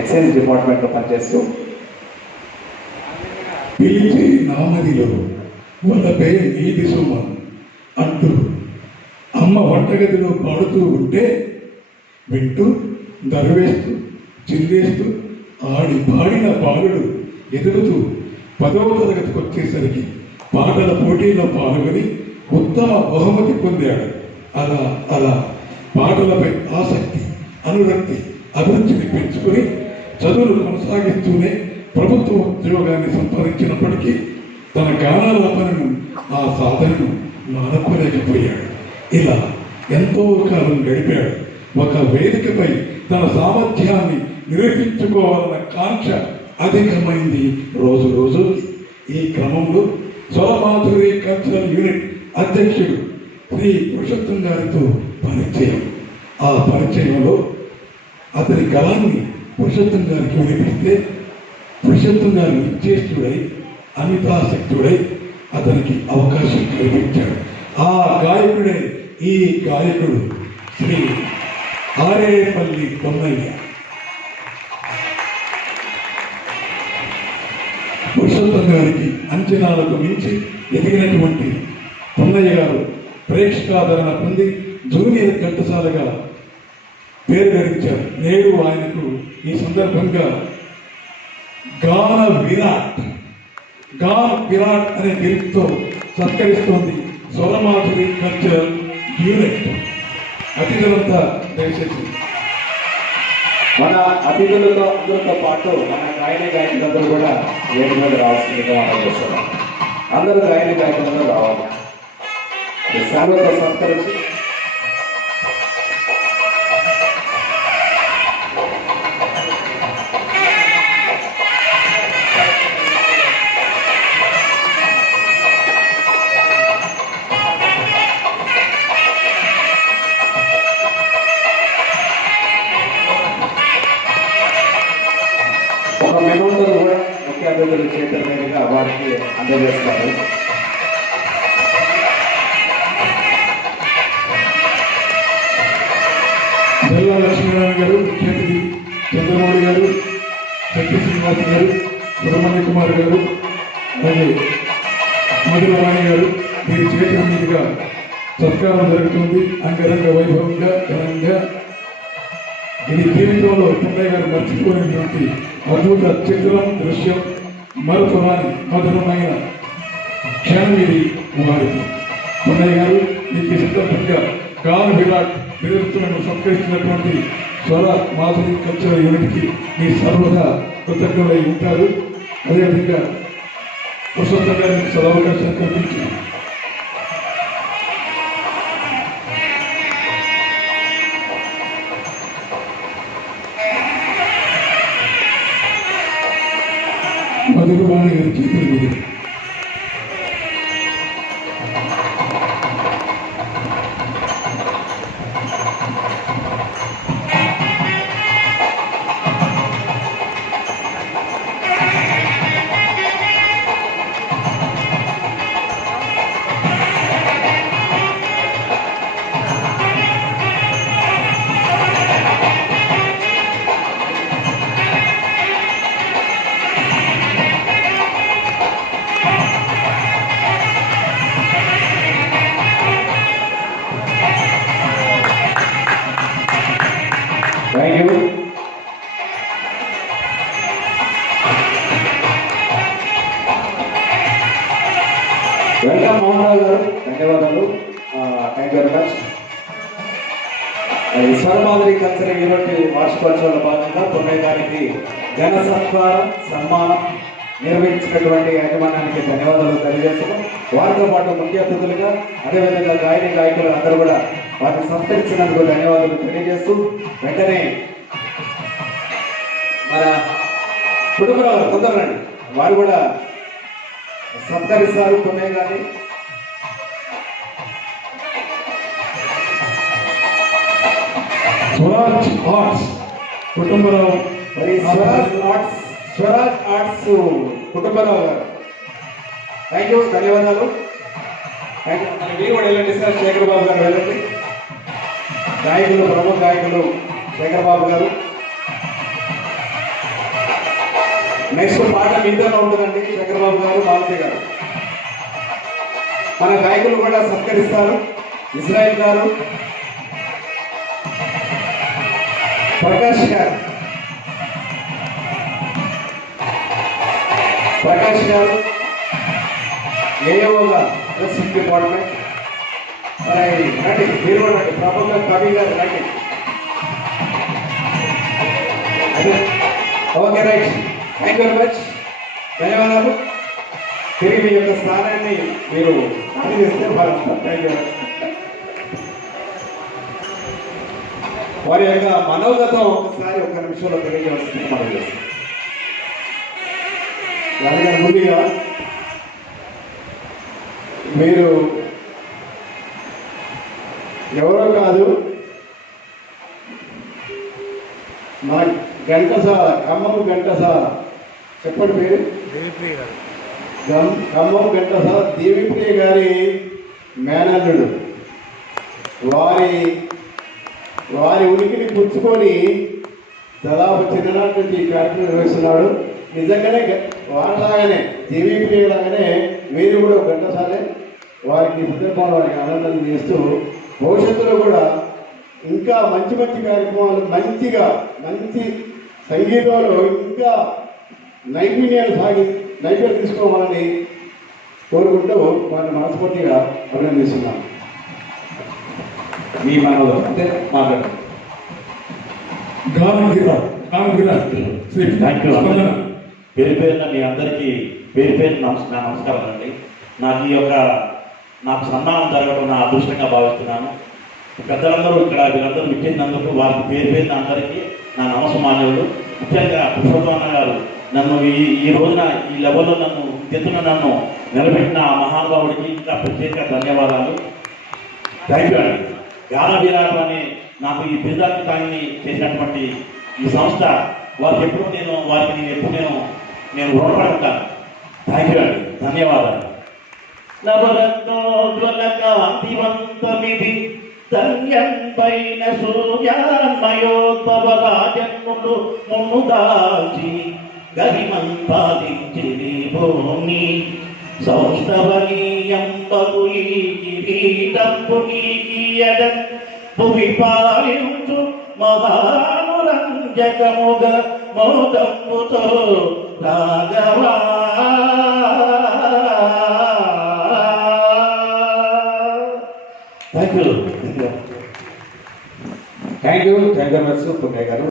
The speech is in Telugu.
ఎక్సైజ్ డిపార్ట్మెంట్లో పనిచేస్తూ పిలిచి నామదిలో వలపే నీది సుమ అంటూ అమ్మ వంటగదిలో పాడుతూ ఉంటే వింటూ దరవేస్తూ చిందేస్తూ ఆడి పాడిన బాలుడు ఎదుగుతూ 10వ తరగతికి వచ్చేసరికి పాటల పోటీలో పాల్గొని ఉత్తమ బహుమతి పొందాడు. అలా అలా పాటలపై ఆసక్తి, అనురక్తి, అభిరుచిని పెంచుకుని చదువులు కొనసాగిస్తూనే ప్రభుత్వ ఉద్యోగాన్ని సంపాదించినప్పటికీ తన గానాలాపనను, ఆ సాధనను మానుకోలేకపోయాడు. ఇలా ఎంతో కాలం గడిపాడు. ఒక వేదికపై తన సామర్థ్యాన్ని నిరూపించుకోవాలన్న కాంక్ష అధికమైంది రోజు రోజుకి. ఈ క్రమంలో స్వరమాధురి కల్చరల్ యూనిట్ అధ్యక్షుడు శ్రీ పురుషోత్తం గారితో పరిచయం. ఆ పరిచయంలో అతని గళాన్ని పురుషోత్తం గారికి వినిపిస్తే పురుషోత్తం గారు నిశ్చేష్టుడై అమితాసక్తుడై అతనికి అవకాశం కల్పించాడు. ఆ గాయకుడే ఈ గాయకుడు శ్రీ ఆరేపల్లి పొన్నయ్య. పురుషోత్తం గారికి అంచనాలకు మించి ఎదిగినటువంటి పొన్నయ్య గారు ప్రేక్షకాదరణ పొంది జూనియర్ ఘంటసాలగా పేరు గడించారు. నేడు ఆయనకు ఈ సందర్భంగా గాన విరాట్ అనే పేరుతో సత్కరిస్తోంది స్వరమాధురి కల్చరల్ యూనిట్. అతిథులంతా దయచేసి మన అతిథులతో అందరితో పాటు మన గాయకులందరూ కూడా వేదిక మీద రావాల్సిందిగా ఆలోచిస్తున్నాం. అందరూ గాయకులందరూ రావాలి. సేవలతో సత్కరించి ఒక మెమోంటోను కూడా ముఖ్య అతిథుల చేతుల మీదుగా వారికి అందజేస్తారు. జిల్లా లక్ష్మీనారాయణ గారు, ముఖ్య అతిథి చంద్రమౌళి గారు, శక్తి శ్రీనివాస్ గారు, సుబ్రహ్మణ్య కుమార్ గారు, అలాగే మధురవాణి గారు, వీరి చేతుల మీదుగా సత్కారం జరుగుతుంది. అంగరంగ వైభవంగా, ఘనంగా. ఇది జీవితంలో పున్నయ్య గారు మర్చిపోయినటువంటి అద్భుత చిత్రం, దృశ్యం, మరపురాని మధురమైన క్షణం ఇది వారికి. పున్నయ్య గారు మీకు సందర్భంగా గాన విరాట్ నిరంతరం సత్కరిస్తున్నటువంటి స్వర మాధురి కల్చరల్ యూనిట్కి మీ సర్వదా కృతజ్ఞులై ఉంటారు. అదేవిధంగా పురుషోత్తం గారికి సదవకాశం కల్పించి మధురవాణి గారి చేతుల మీద thank you. Welcome Mohan Rao garu, ధన్యవాదాలు. Thank you very much. Swaramadhuri cultural unit వార్షికోత్సవాల భాగంగా పున్నయ్య గారికి ఘన సత్కార సన్మానం నిర్వహించినటువంటి యాజమాన్యానికి ధన్యవాదాలు తెలియజేస్తున్నాం. వారితో పాటు ముఖ్య అతిథులుగా అదేవిధంగా గాయకులు అందరూ కూడా వారిని సత్కరించినందుకు ధన్యవాదాలు తెలియజేస్తూ వెంటనే మన కుటుంబరావు కుదరండి, వారు కూడా సత్కరిస్తారు పున్నయ్య గారిని. స్వరాజ్ ఆర్ట్స్ కుటుంబరావు, స్వరాజ్ ఆర్ట్స్ కుటుంబరావు గారు, థ్యాంక్ యూ, ధన్యవాదాలు. మీరు కూడా వెళ్ళండి సార్. శేఖర్ బాబు గారు వెళ్ళండి. గాయకులు, ప్రముఖ గాయకులు శేఖర్ బాబు గారు. నెక్స్ట్ పాట మీతోనే ఉంటుందండి. చంద్రబాబు గారు, మాలతి గారు మన గాయకులు కూడా సత్కరిస్తారు. ఇజ్రాయిల్ గారు, ప్రకాష్ గారు, ఏఓగా ప్రెస్ డిపార్ట్మెంట్ మరి రండి, మీరు కూడా రండి. ప్రొఫెసర్ కవి గారు రండి. Okay, right. Thank you very much, ధన్యవాదాలు. తిరిగి మీ యొక్క స్థానాన్ని మీరు అందజేస్తే భావిస్తాం. Thank you. వారి యొక్క మనోగతం ఒకసారి ఒక్క నిమిషంలో తెలియజేస్తుంది మనం చేస్తాం. దానికన్నా ముందుగా మీరు ఎవరో కాదు, మన ఘంటసాల, ఖమ్మం ఘంటసాల, చెప్పండి పేరు. ఖమ్మం ఘంటసాల దేవిప్రియ గారి మేనల్లుడు. వారి ఉనికిని పుచ్చుకొని దాదాపు చిన్ననాటి నుంచి ఈ కార్యక్రమం నిర్వహిస్తున్నాడు. నిజంగానే వారిలాగానే, దేవిప్రియ లాగానే వీరు కూడా ఘంటసాలే. వారికి సందర్భంలో వారికి ఆనందం చేస్తూ భవిష్యత్తులో కూడా ఇంకా మంచి మంచి కార్యక్రమాలు, మంచి సంగీతంలో ఇంకా నైపుణ్యం తీసుకోవాలని కోరుకుంటూ వారిని మనస్ఫూర్తిగా అభినందిస్తున్నాను. మీ మనలో అంతే మాట్లాడండి. పేరు పేరున మీ అందరికీ పేరు పేరు నమస్కారం అండి. నాకు సన్మానం జరగడం నా అదృష్టంగా భావిస్తున్నాను. పెద్దలందరూ ఇక్కడ వీళ్ళందరూ విచ్చేసినందుకు వారికి పేరు పేరున అందరికీ నా నమస్మాన్యుడు. ముఖ్యంగా పురుషోత్తమ గారు నన్ను ఈ రోజున ఈ లెవెల్లో నన్ను నిలబెట్టిన ఆ మహానుభావుడికి ఇంకా ప్రత్యేక ధన్యవాదాలు. థ్యాంక్ యూ అండి. గాన విరాట్ అని నాకు ఈ బిరుదాన్ని చేసినటువంటి ఈ సంస్థ వారికి ఎప్పుడు నేను రుణపడి ఉంటాను. థ్యాంక్ యూ అండి, ధన్యవాదాలు. నవరత్నోజ్వల కాంతివంతమిది ధన్యం పైన సూర్యాన్మయోద్భవ రాజన్ములు మునుదాల్చి గరిమంపాదించిరి భూమి సౌష్ఠవనీయం బగు ఈ కిరీటంబు నీకీయడం భువి పాలించు మహానురంజకముగ మోదమ్ముతో రాఘవా. Thank you very much Punya గారు.